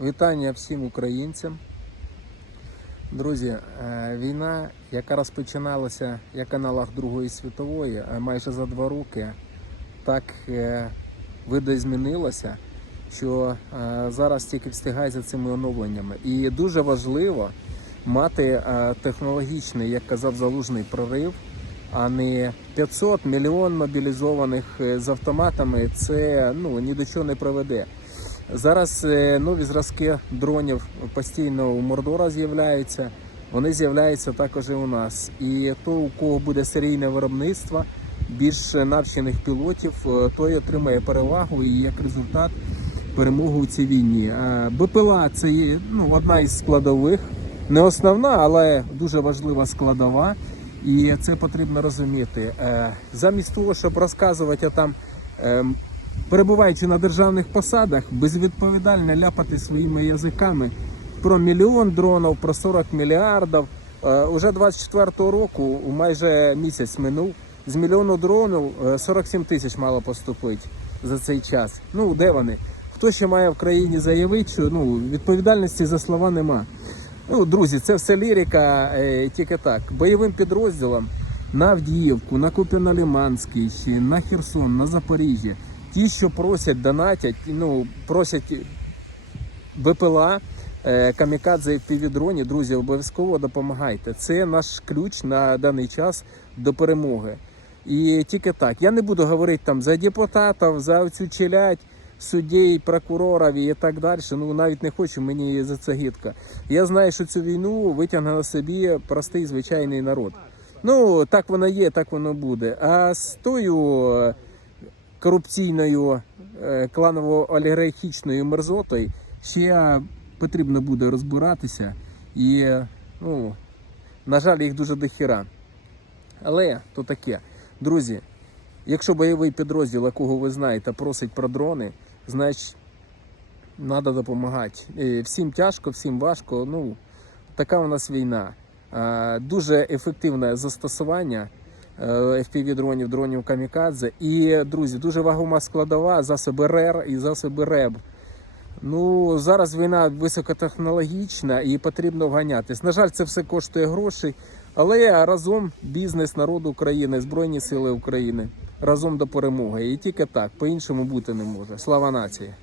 Вітання всім українцям. Друзі, е, війна, яка розпочиналася як на каналах Другої світової, а майже за два роки, так е, видозмінилася, що е, зараз тільки встигає за цими оновленнями. І дуже важливо мати е, технологічний, як казав залужний прорив, а не 500 мільйон мобілізованих е, з автоматами. Це ну ні до чого не приведе. Зараз е, нові зразки дронів постійно у Мордора з'являються. Вони з'являються також і у нас. І то, у кого буде серійне виробництво, більш навчених пілотів, е, той отримає перевагу і як результат перемогу у цій війні. Е, БПЛА це ну, одна із складових, не основна, але дуже важлива складова. І це потрібно розуміти. Замість того, щоб розказувати там. Перебуваючи на державних посадах, безвідповідально ляпати своїми язиками про мільйон дронів, про 40 мільярдів. Е, Уже 24-го року, майже місяць минув, з мільйону дронів е, 47 тисяч мало поступити за цей час. Ну, де вони? Хто ще має в країні заявити, що ну, відповідальності за слова нема. Ну, друзі, це все лірика, е, тільки так. Бойовим підрозділам на Авдіївку, на Куп'яно-Лиманський, на Херсон, на Запоріжжя. Ті, що просять, донатять, ну, просять БПЛА, е, камікадзе півдроні, друзі, обов'язково допомагайте. Це наш ключ на даний час до перемоги. І тільки так. Я не буду говорити там за депутатів, за цю челядь, суддей, прокурорів і так далі. Ну навіть не хочу, мені за це гідко. Я знаю, що цю війну витягне на собі простий звичайний народ. Ну, так воно є, так воно буде. А з тою корупційною е, кланово-олігархічною мерзотою ще потрібно буде розбиратися. І, ну, на жаль, їх дуже дохіра. Але то таке. Друзі, якщо бойовий підрозділ, якого ви знаєте, просить про дрони, значить треба допомагати. Всім тяжко, всім важко. Ну, така у нас війна. Е, Дуже ефективне застосування е, FPV-дронів, дронів камікадзе. І, друзі, дуже вагома складова засоби РЕР і засоби РЕБ. Ну, зараз війна високотехнологічна і потрібно вганятись. На жаль, це все коштує грошей, але разом бізнес народу України, Збройні Сили України разом до перемоги. І тільки так, по-іншому бути не може. Слава нації!